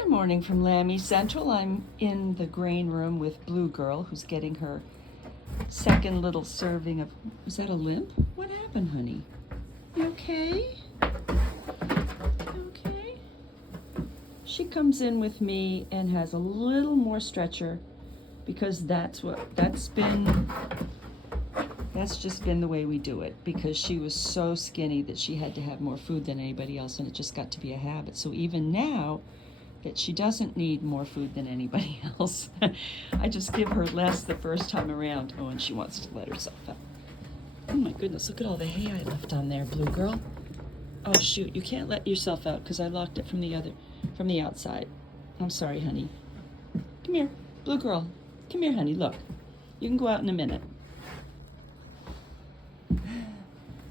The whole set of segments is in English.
Good morning from Lambie Central. I'm in the grain room with BluGirl, who's getting her second little serving of, is that a limp? What happened, honey? You okay? You okay? She comes in with me and has a little more stretcher because that's just been the way we do it, because she was so skinny that she had to have more food than anybody else, and it just got to be a habit. So even now that she doesn't need more food than anybody else, I just give her less the first time around. Oh, and she wants to let herself out. Oh my goodness, look at all the hay I left on there, BluGirl. Oh shoot, you can't let yourself out because I locked it from the outside. I'm sorry, honey. Come here, BluGirl. Come here, honey, look. You can go out in a minute.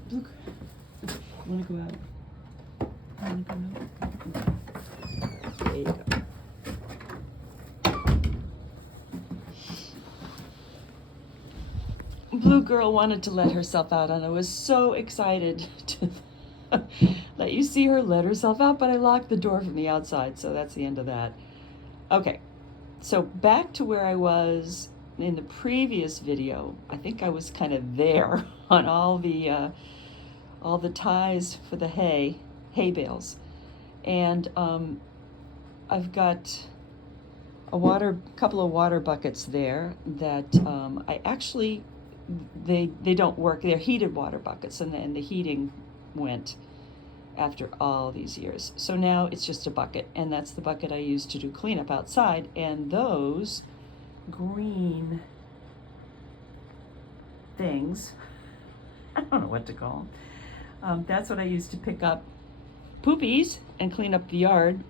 Blue, you wanna go out? You wanna go out? There you go. BluGirl wanted to let herself out, and I was so excited to let you see her let herself out, but I locked the door from the outside, so that's the end of that. Okay, so back to where I was in the previous video. I think I was kind of there on all the ties for the hay bales, and I've got a couple of water buckets there that I actually, they don't work. They're heated water buckets, and the heating went after all these years. So now it's just a bucket, and that's the bucket I use to do cleanup outside. And those green things, I don't know what to call them. That's what I use to pick up poopies and clean up the yard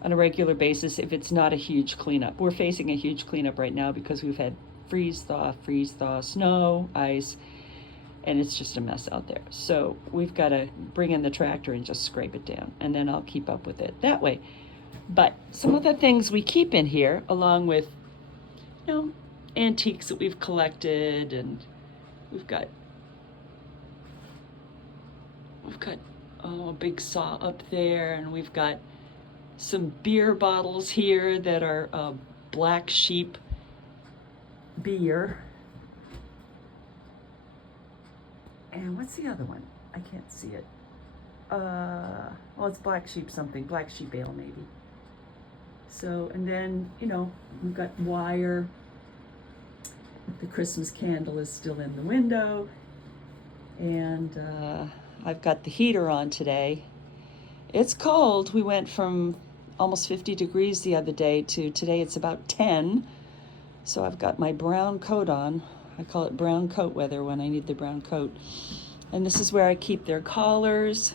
on a regular basis if it's not a huge cleanup. We're facing a huge cleanup right now because we've had freeze thaw, snow, ice, and it's just a mess out there. So we've got to bring in the tractor and just scrape it down, and then I'll keep up with it that way. But some of the things we keep in here, along with, antiques that we've collected, and we've got a big saw up there, and we've got some beer bottles here that are Black Sheep beer. And what's the other one? I can't see it. Well, it's Black Sheep something, Black Sheep Ale maybe. So, and then, we've got wire. The Christmas candle is still in the window. And I've got the heater on today. It's cold. We went from almost 50 degrees the other day to today it's about 10. So I've got my brown coat on. I call it brown coat weather when I need the brown coat. And this is where I keep their collars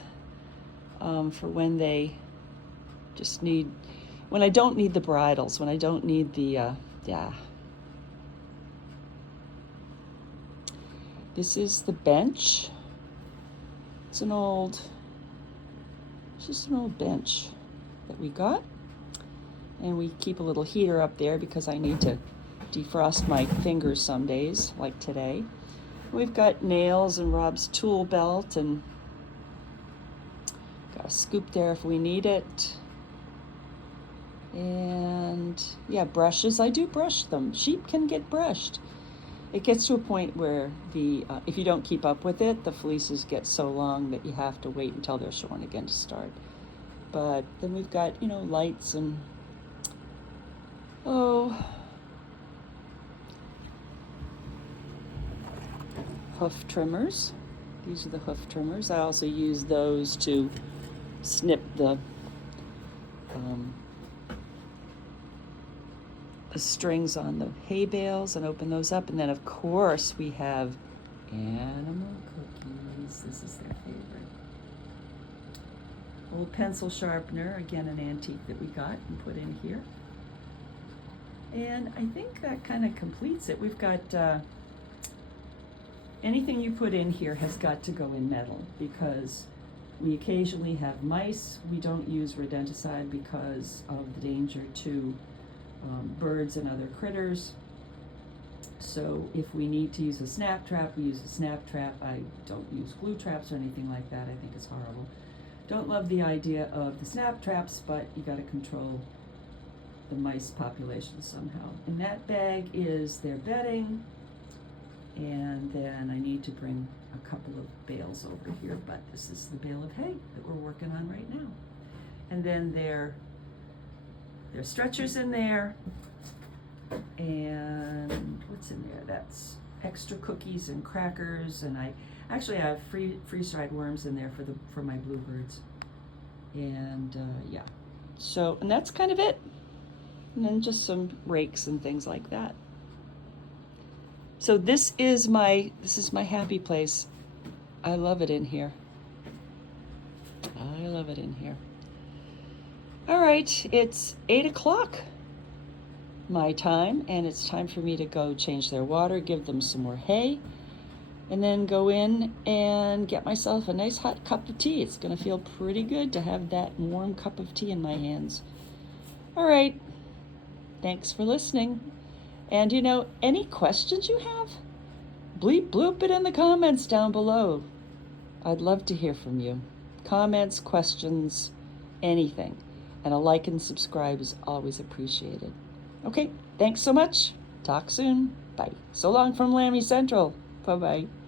for when they just need, when I don't need the bridles, when I don't need the, This is the bench. It's just an old bench that we got. And we keep a little heater up there because I need to defrost my fingers some days, like today. We've got nails and Rob's tool belt, and got a scoop there if we need it. And yeah, brushes. I do brush them. Sheep can get brushed. It gets to a point where if you don't keep up with it, the fleeces get so long that you have to wait until they're shorn again to start. But then we've got, lights and, hoof trimmers. These are the hoof trimmers. I also use those to snip the strings on the hay bales and open those up. And then of course we have animal cookies. This is their favorite. Old pencil sharpener, again an antique that we got and put in here. And I think that kind of completes it. We've got anything you put in here has got to go in metal because we occasionally have mice. We don't use rodenticide because of the danger to birds and other critters. So if we need to use a snap trap, we use a snap trap. I don't use glue traps or anything like that. I think it's horrible. Don't love the idea of the snap traps, but you got to control the mice population somehow. In that bag is their bedding, and then I need to bring a couple of bales over here, but this is the bale of hay that we're working on right now. And then their stretchers in there, and what's in there? That's extra cookies and crackers, and I actually have freeze-dried worms in there for my bluebirds. And yeah, so, and that's kind of it. And then just some rakes and things like that. So this is my happy place. I love it in here. I love it in here. All right, it's 8 o'clock my time, and it's time for me to go change their water, give them some more hay, and then go in and get myself a nice hot cup of tea. It's gonna feel pretty good to have that warm cup of tea in my hands. All right, thanks for listening. And you know, any questions you have, bleep bloop it in the comments down below. I'd love to hear from you. Comments, questions, anything. And a like and subscribe is always appreciated. Okay, thanks so much. Talk soon. Bye. So long from Lambie Central. Bye-bye.